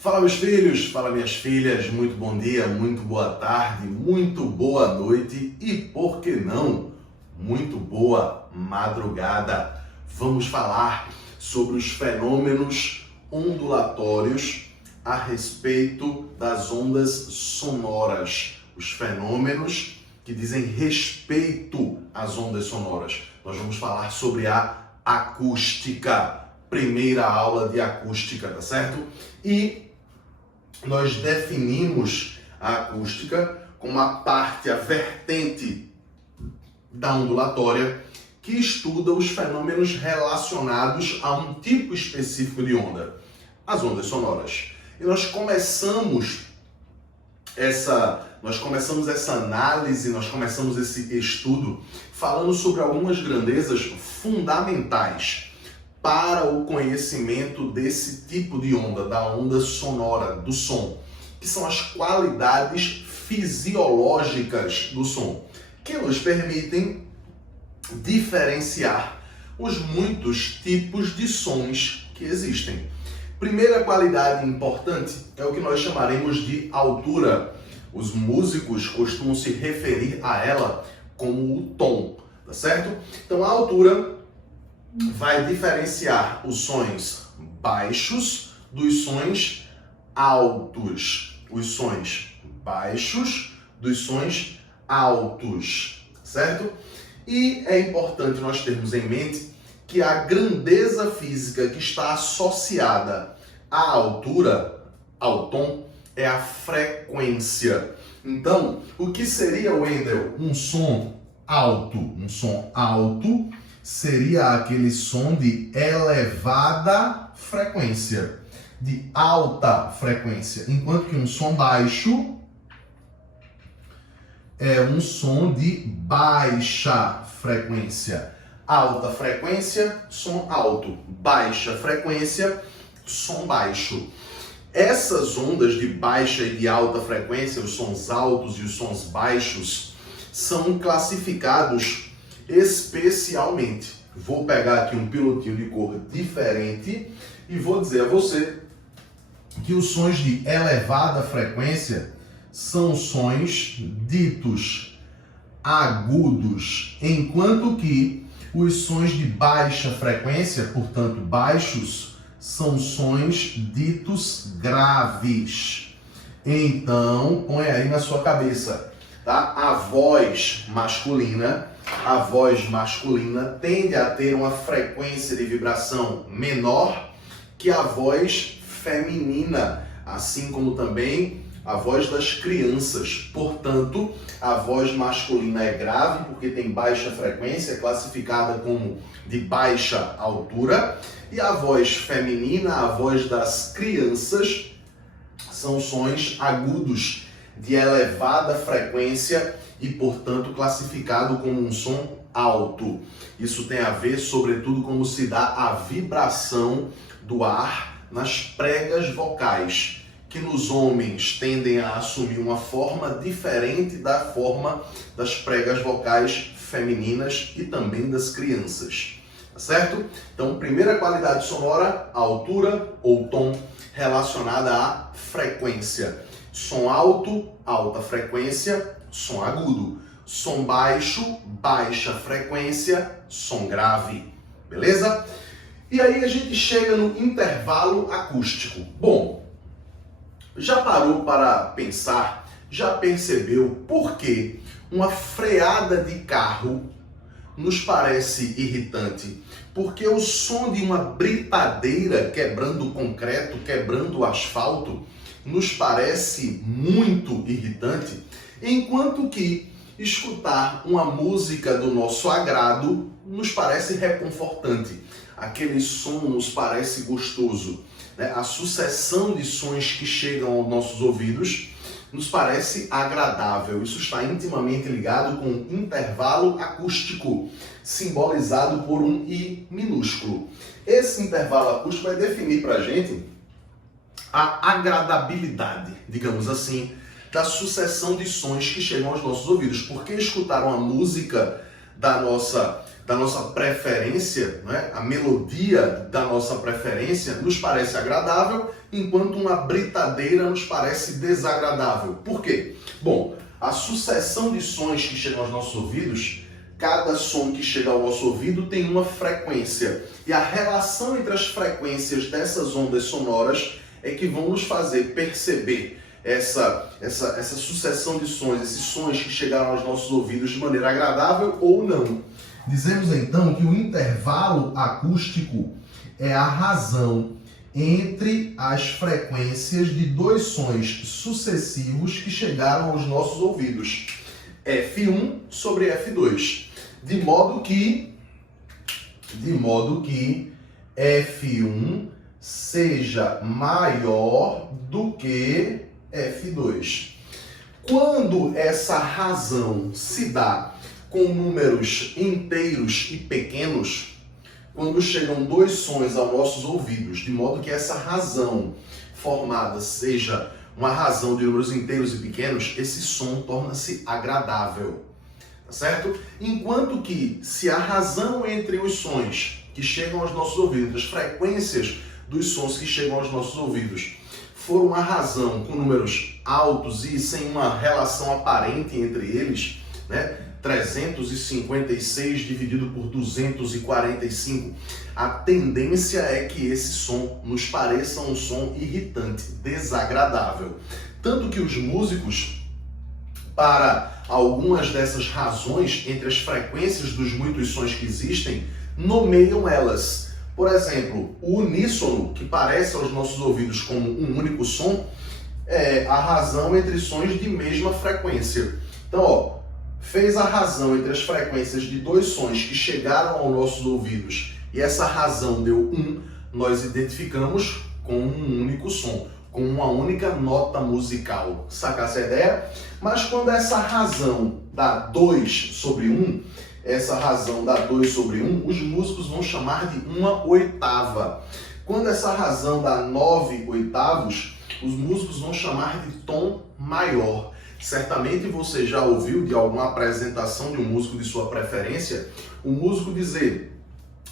Fala meus filhos, fala minhas filhas, muito bom dia, muito boa tarde, muito boa noite e, por que não, muito boa madrugada. Vamos falar sobre os fenômenos ondulatórios a respeito das ondas sonoras, os fenômenos que dizem respeito às ondas sonoras. Nós vamos falar sobre a acústica, primeira aula de acústica, tá certo? E nós definimos a acústica como a parte, a vertente da ondulatória que estuda os fenômenos relacionados a um tipo específico de onda, as ondas sonoras. E nós começamos essa análise, nós começamos esse estudo falando sobre algumas grandezas fundamentais para o conhecimento desse tipo de onda, da onda sonora, do som, que são as qualidades fisiológicas do som, que nos permitem diferenciar os muitos tipos de sons que existem. Primeira qualidade importante é o que nós chamaremos de altura. Os músicos costumam se referir a ela como o tom, tá certo? Então a altura vai diferenciar os sons baixos dos sons altos. Os sons baixos dos sons altos, certo? E é importante nós termos em mente que a grandeza física que está associada à altura, ao tom, é a frequência. Então, o que seria, Wendel, um som alto? Um som alto seria aquele som de elevada frequência, de alta frequência, enquanto que um som baixo é um som de baixa frequência. Alta frequência, som alto. Baixa frequência, som baixo. Essas ondas de baixa e de alta frequência, os sons altos e os sons baixos, são classificados especialmente. Vou pegar aqui um pilotinho de cor diferente e vou dizer a você que os sons de elevada frequência são sons ditos agudos, enquanto que os sons de baixa frequência, portanto baixos, são sons ditos graves. Então, põe aí na sua cabeça, tá? A voz masculina tende a ter uma frequência de vibração menor que a voz feminina, assim como também a voz das crianças. Portanto, a voz masculina é grave porque tem baixa frequência, classificada como de baixa altura, e a voz feminina, a voz das crianças, são sons agudos de elevada frequência e, portanto, classificado como um som alto. Isso tem a ver, sobretudo, como se dá a vibração do ar nas pregas vocais, que nos homens tendem a assumir uma forma diferente da forma das pregas vocais femininas e também das crianças. Tá certo? Então, primeira qualidade sonora, altura ou tom relacionada à frequência. Som alto, alta frequência, som agudo. Som baixo, baixa frequência, som grave. Beleza? E aí a gente chega no intervalo acústico. Bom, já parou para pensar, já percebeu por que uma freada de carro nos parece irritante? Porque o som de uma britadeira quebrando o concreto, quebrando o asfalto, nos parece muito irritante, enquanto que escutar uma música do nosso agrado nos parece reconfortante. Aquele som nos parece gostoso, né? A sucessão de sons que chegam aos nossos ouvidos nos parece agradável. Isso está intimamente ligado com o intervalo acústico, simbolizado por um I minúsculo. Esse intervalo acústico vai definir para a gente a agradabilidade, digamos assim, da sucessão de sons que chegam aos nossos ouvidos. Porque escutar uma música da nossa preferência, né? A melodia da nossa preferência nos parece agradável, enquanto uma britadeira nos parece desagradável. Por quê? Bom, a sucessão de sons que chegam aos nossos ouvidos, cada som que chega ao nosso ouvido tem uma frequência. E a relação entre as frequências dessas ondas sonoras é que vão nos fazer perceber essa sucessão de sons, esses sons que chegaram aos nossos ouvidos de maneira agradável ou não. Dizemos então que o intervalo acústico é a razão entre as frequências de dois sons sucessivos que chegaram aos nossos ouvidos, F1 sobre F2, de modo que F1 seja maior do que F2. Quando essa razão se dá com números inteiros e pequenos, quando chegam dois sons aos nossos ouvidos, de modo que essa razão formada seja uma razão de números inteiros e pequenos, esse som torna-se agradável, tá certo? Enquanto que, se a razão entre os sons que chegam aos nossos ouvidos, as frequências dos sons que chegam aos nossos ouvidos, for uma razão com números altos e sem uma relação aparente entre eles, né? 356 dividido por 245, a tendência é que esse som nos pareça um som irritante, desagradável. Tanto que os músicos, para algumas dessas razões entre as frequências dos muitos sons que existem, nomeiam elas. Por exemplo, o uníssono, que parece aos nossos ouvidos como um único som, é a razão entre sons de mesma frequência. Então, fez a razão entre as frequências de dois sons que chegaram aos nossos ouvidos e essa razão deu 1, nós identificamos com um único som, com uma única nota musical. Sacasse a ideia? Mas quando essa razão dá 2 sobre 1, essa razão dá 2 sobre 1, os músicos vão chamar de uma oitava. Quando essa razão dá 9 oitavos, os músicos vão chamar de tom maior. Certamente você já ouviu de alguma apresentação de um músico de sua preferência, o músico dizer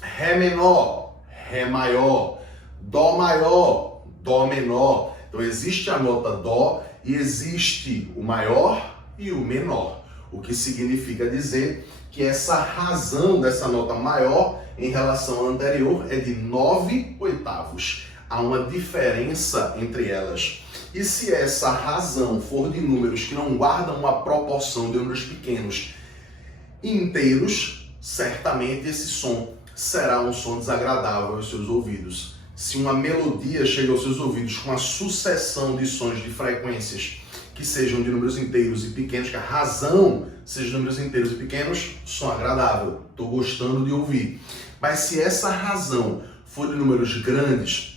Ré menor, Ré maior, Dó maior, Dó menor. Então existe a nota Dó e existe o maior e o menor, o que significa dizer que essa razão dessa nota maior em relação à anterior é de 9 oitavos. Há uma diferença entre elas. E se essa razão for de números que não guardam uma proporção de números pequenos inteiros, certamente esse som será um som desagradável aos seus ouvidos. Se uma melodia chega aos seus ouvidos com uma sucessão de sons de frequências que sejam de números inteiros e pequenos, que a razão seja de números inteiros e pequenos, som agradável, estou gostando de ouvir. Mas se essa razão for de números grandes,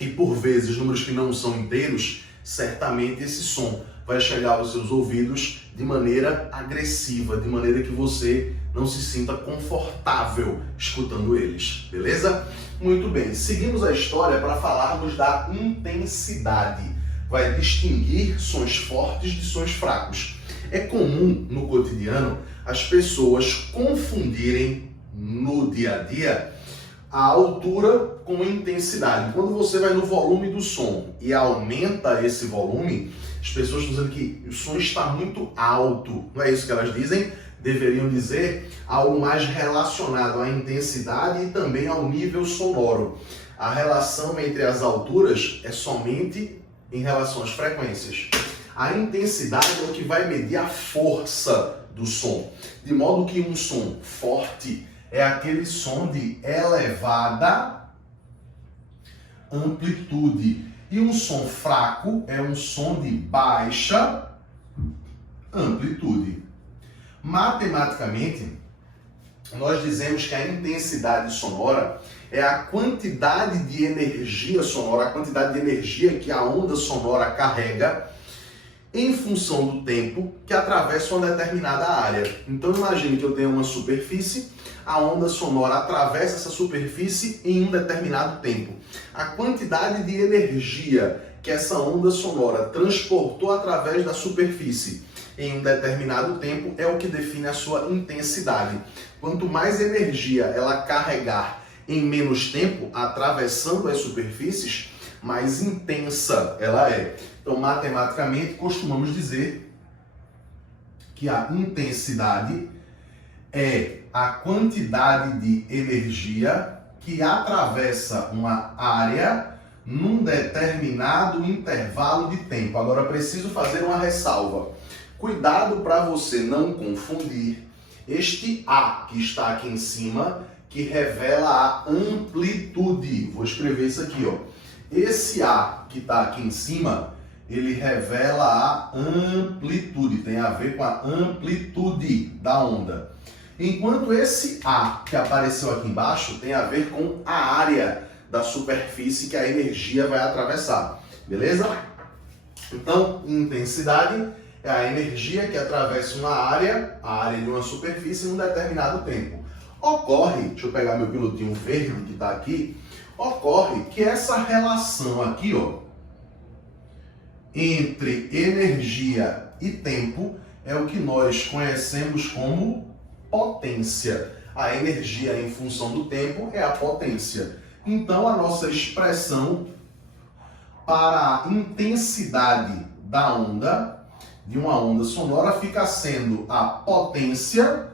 e por vezes números que não são inteiros, certamente esse som vai chegar aos seus ouvidos de maneira agressiva, de maneira que você não se sinta confortável escutando eles, beleza? Muito bem, seguimos a história para falarmos da intensidade. Vai distinguir sons fortes de sons fracos. É comum no cotidiano as pessoas confundirem no dia a dia a altura com intensidade. Quando você vai no volume do som e aumenta esse volume, as pessoas estão dizendo que o som está muito alto. Não é isso que elas dizem? Deveriam dizer algo mais relacionado à intensidade e também ao nível sonoro. A relação entre as alturas é somente em relação às frequências. A intensidade é o que vai medir a força do som. De modo que um som forte é aquele som de elevada amplitude. E um som fraco é um som de baixa amplitude. Matematicamente, nós dizemos que a intensidade sonora é a quantidade de energia sonora, a quantidade de energia que a onda sonora carrega em função do tempo que atravessa uma determinada área. Então imagine que eu tenho uma superfície, a onda sonora atravessa essa superfície em um determinado tempo. A quantidade de energia que essa onda sonora transportou através da superfície em um determinado tempo é o que define a sua intensidade. Quanto mais energia ela carregar em menos tempo, atravessando as superfícies, mais intensa ela é. Então, matematicamente, costumamos dizer que a intensidade é a quantidade de energia que atravessa uma área num determinado intervalo de tempo. Agora, preciso fazer uma ressalva. Cuidado para você não confundir este A que está aqui em cima, que revela a amplitude. Vou escrever isso aqui, ó. Esse A que está aqui em cima, ele revela a amplitude, tem a ver com a amplitude da onda. Enquanto esse A que apareceu aqui embaixo tem a ver com a área da superfície que a energia vai atravessar, beleza? Então, intensidade é a energia que atravessa uma área, a área de uma superfície em um determinado tempo. Ocorre, deixa eu pegar meu pilotinho verde que está aqui, ocorre que essa relação aqui, ó, entre energia e tempo é o que nós conhecemos como potência. A energia em função do tempo é a potência. Então, a nossa expressão para a intensidade da onda, de uma onda sonora, fica sendo a potência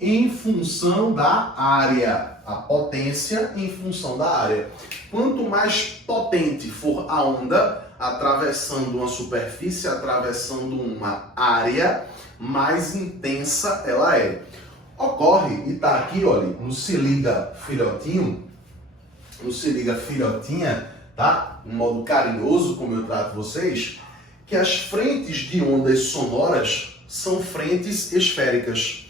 em função da área. A potência em função da área. Quanto mais potente for a onda, atravessando uma superfície, atravessando uma área, mais intensa ela é. Ocorre, e tá aqui, olha, no se liga filhotinho, no se liga filhotinha, tá? Um modo carinhoso, como eu trato vocês, que as frentes de ondas sonoras são frentes esféricas.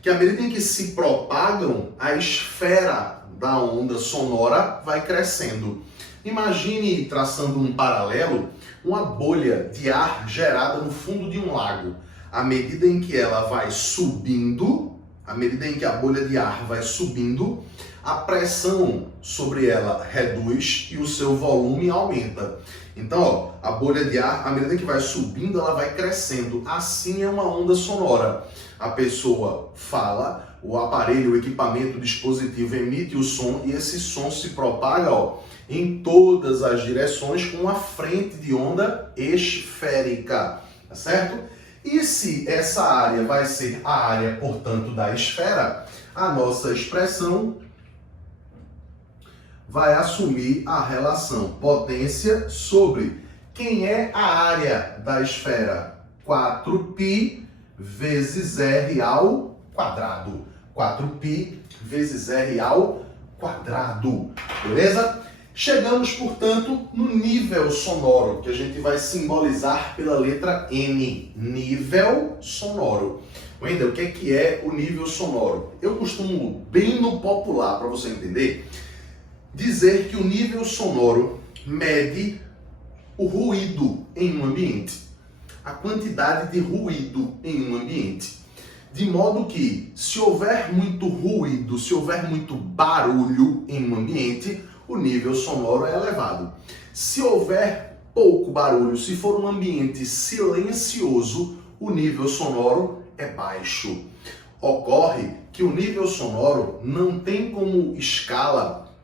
Que à medida em que se propagam, a esfera da onda sonora vai crescendo. Imagine, traçando um paralelo, uma bolha de ar gerada no fundo de um lago. À medida em que ela vai subindo, à medida em que a bolha de ar vai subindo, a pressão sobre ela reduz e o seu volume aumenta. Então, ó, a bolha de ar, à medida que vai subindo, ela vai crescendo. Assim é uma onda sonora. A pessoa fala, o aparelho, o equipamento, o dispositivo emite o som e esse som se propaga, ó, em todas as direções com uma frente de onda esférica, tá certo? E se essa área vai ser a área, portanto, da esfera, a nossa expressão vai assumir a relação potência sobre quem é a área da esfera? 4π vezes R ao quadrado. 4π vezes R ao quadrado. Beleza? Chegamos, portanto, no nível sonoro, que a gente vai simbolizar pela letra N. Nível sonoro. Wendel, o que é o nível sonoro? Eu costumo, bem no popular, para você entender, dizer que o nível sonoro mede o ruído em um ambiente, a quantidade de ruído em um ambiente. De modo que, se houver muito ruído, se houver muito barulho em um ambiente, o nível sonoro é elevado. Se houver pouco barulho, se for um ambiente silencioso, o nível sonoro é baixo. Ocorre que o nível sonoro não tem como escala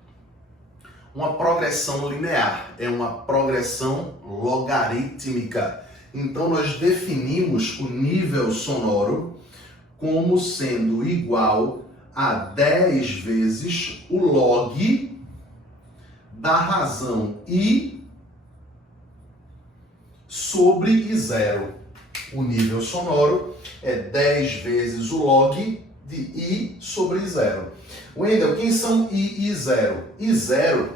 uma progressão linear, é uma progressão logarítmica. Então nós definimos o nível sonoro como sendo igual a 10 vezes o log da razão I sobre I0. O nível sonoro é 10 vezes o log de I sobre I0. Wendel, quem são I e I0? I0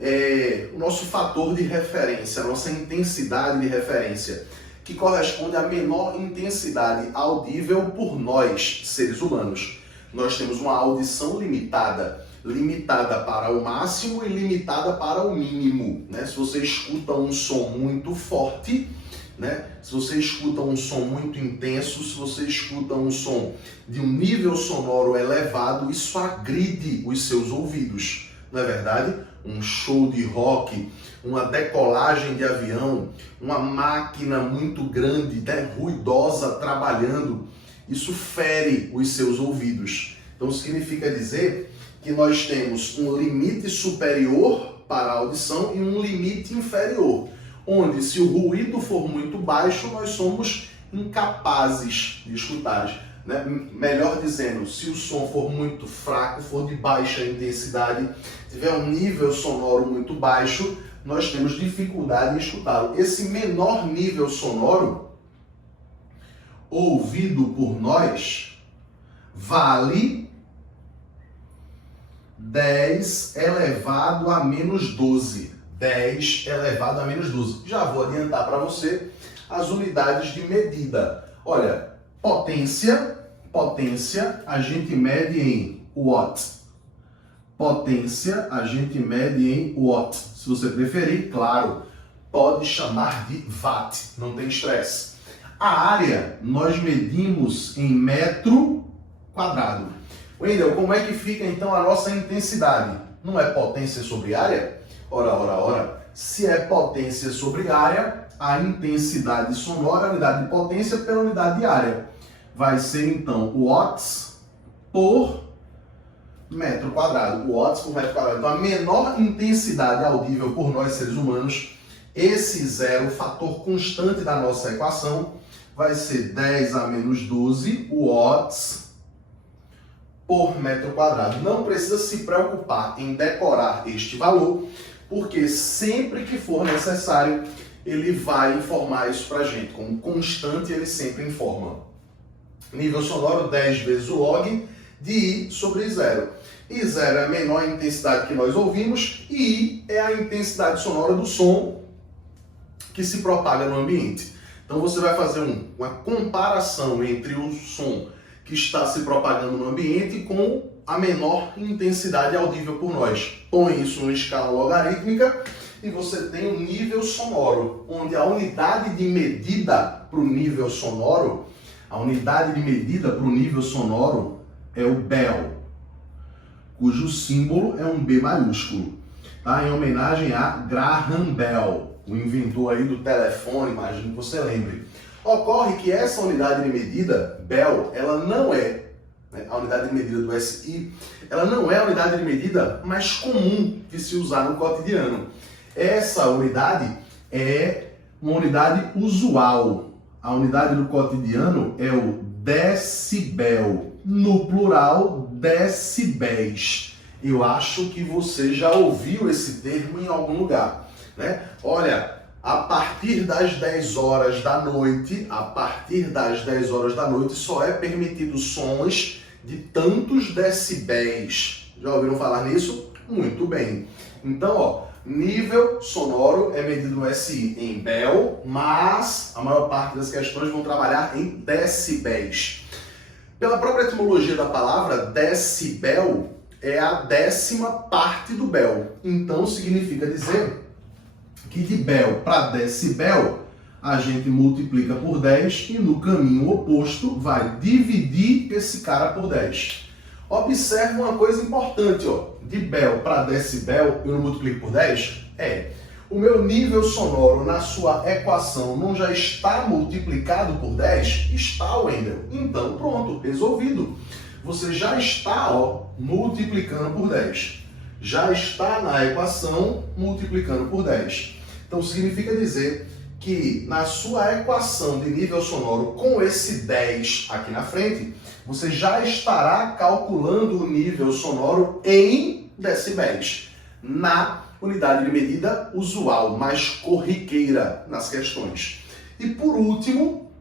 é o nosso fator de referência, a nossa intensidade de referência, que corresponde à menor intensidade audível por nós, seres humanos. Nós temos uma audição limitada para o máximo e limitada para o mínimo, né? Se você escuta um som muito forte, né? Se você escuta um som muito intenso, se você escuta um som de um nível sonoro elevado, isso agride os seus ouvidos, não é verdade? Um show de rock, uma decolagem de avião, uma máquina muito grande, né, ruidosa, trabalhando, isso fere os seus ouvidos. Então significa dizer que nós temos um limite superior para a audição e um limite inferior, onde se o ruído for muito baixo, nós somos incapazes de escutar. Né? Melhor dizendo, se o som for muito fraco, for de baixa intensidade, tiver um nível sonoro muito baixo, nós temos dificuldade em escutá-lo. Esse menor nível sonoro, ouvido por nós, vale 10 elevado a menos 12. 10 elevado a menos 12. Já vou adiantar para você as unidades de medida. Olha, potência a gente mede em watt. Potência a gente mede em watt. Se você preferir, claro, pode chamar de watt, não tem estresse. A área nós medimos em metro quadrado. Wendel, como é que fica então a nossa intensidade? Não é potência sobre área? Ora. Se é potência sobre área, a intensidade sonora, a unidade de potência pela unidade de área, vai ser então watts por metro quadrado. Watts por metro quadrado. Então a menor intensidade audível por nós seres humanos, esse zero, o fator constante da nossa equação, vai ser 10 a menos 12 watts por metro quadrado. Não precisa se preocupar em decorar este valor, porque sempre que for necessário, ele vai informar isso para a gente. Como constante, ele sempre informa. Nível sonoro, 10 vezes o log de I sobre zero. E zero é a menor intensidade que nós ouvimos, e I é a intensidade sonora do som que se propaga no ambiente. Então você vai fazer uma comparação entre o som que está se propagando no ambiente com a menor intensidade audível por nós. Põe isso numa escala logarítmica e você tem um nível sonoro, onde a unidade de medida para o nível sonoro, é o Bell, cujo símbolo é um B maiúsculo, tá? Em homenagem a Graham Bell, o inventor aí do telefone, imagino que você lembre. Ocorre que essa unidade de medida, Bell, ela não é, a unidade de medida do SI, ela não é a unidade de medida mais comum de se usar no cotidiano. Essa unidade é uma unidade usual. A unidade do cotidiano é o decibel, no plural, decibéis. Eu acho que você já ouviu esse termo em algum lugar, né? Olha, a partir das 10 horas da noite, só é permitido sons de tantos decibéis. Já ouviram falar nisso? Muito bem. Então, ó, nível sonoro é medido no SI em Bell, mas a maior parte das questões vão trabalhar em decibéis. Pela própria etimologia da palavra, decibel é a 10ª parte do Bell. Então significa dizer que de Bell para decibel a gente multiplica por 10 e no caminho oposto vai dividir esse cara por 10. Observe uma coisa importante, ó. De Bell para decibel eu não multiplico por 10? O meu nível sonoro na sua equação não já está multiplicado por 10? Está, Wendel. Então pronto, resolvido. Você já está, ó, multiplicando por 10. Já está na equação multiplicando por 10. Então significa dizer que na sua equação de nível sonoro com esse 10 aqui na frente, você já estará calculando o nível sonoro em decibéis, na unidade de medida usual, mais corriqueira nas questões. E por último,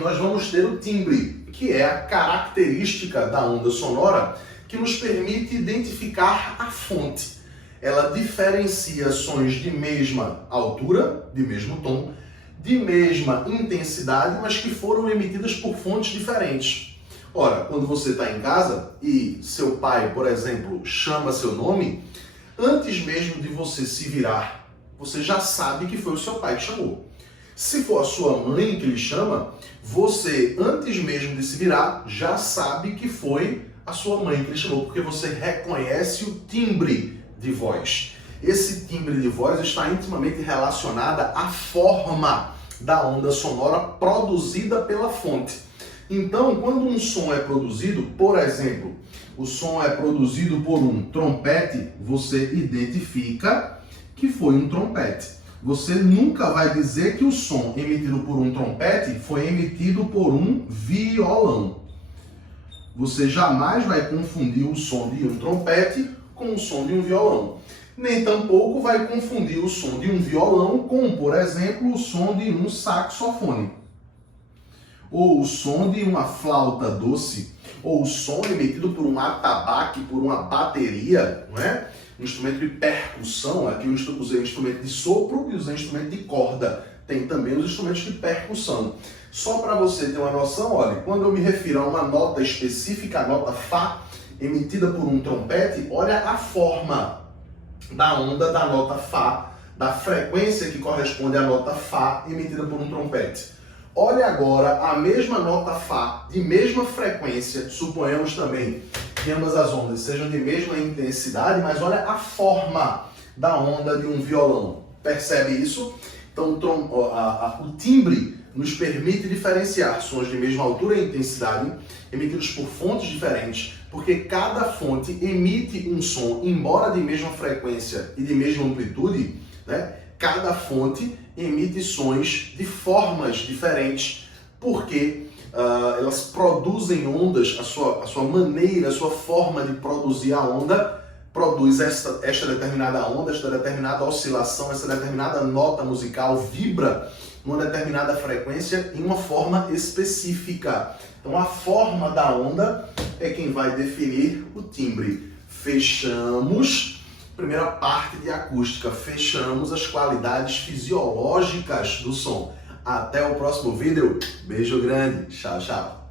nós vamos ter o timbre, que é a característica da onda sonora que nos permite identificar a fonte. Ela diferencia sons de mesma altura, de mesmo tom, de mesma intensidade, mas que foram emitidas por fontes diferentes. Ora, quando você está em casa e seu pai, por exemplo, chama seu nome, antes mesmo de você se virar, você já sabe que foi o seu pai que chamou. Se for a sua mãe que lhe chama, você, antes mesmo de se virar, já sabe que foi a sua mãe que lhe chamou, porque você reconhece o timbre de voz. Esse timbre de voz está intimamente relacionada à forma da onda sonora produzida pela fonte. Então, quando um som é produzido, por exemplo, o som é produzido por um trompete, você identifica que foi um trompete. Você nunca vai dizer que o som emitido por um trompete foi emitido por um violão. Você jamais vai confundir o som de um trompete com o som de um violão. Nem tampouco vai confundir o som de um violão com, por exemplo, o som de um saxofone. Ou o som de uma flauta doce, ou o som emitido por um atabaque, por uma bateria, não é? Um instrumento de percussão, aqui eu usei o instrumento de sopro e usei o instrumento de corda. Tem também os instrumentos de percussão. Só para você ter uma noção, olha, quando eu me refiro a uma nota específica, a nota Fá, emitida por um trompete, olha a forma da onda da nota Fá, da frequência que corresponde à nota Fá emitida por um trompete. Olha agora a mesma nota Fá, de mesma frequência, suponhamos também que ambas as ondas sejam de mesma intensidade, mas olha a forma da onda de um violão. Percebe isso? Então o timbre nos permite diferenciar sons de mesma altura e intensidade, emitidos por fontes diferentes, porque cada fonte emite um som, embora de mesma frequência e de mesma amplitude, né? Cada fonte emite sons de formas diferentes, porque elas produzem ondas, a sua maneira, a sua forma de produzir a onda, produz esta determinada onda, esta determinada oscilação, essa determinada nota musical, vibra numa determinada frequência em uma forma específica. Então a forma da onda é quem vai definir o timbre. Fechamos a primeira parte de acústica, fechamos as qualidades fisiológicas do som. Até o próximo vídeo. Beijo grande. Tchau, tchau.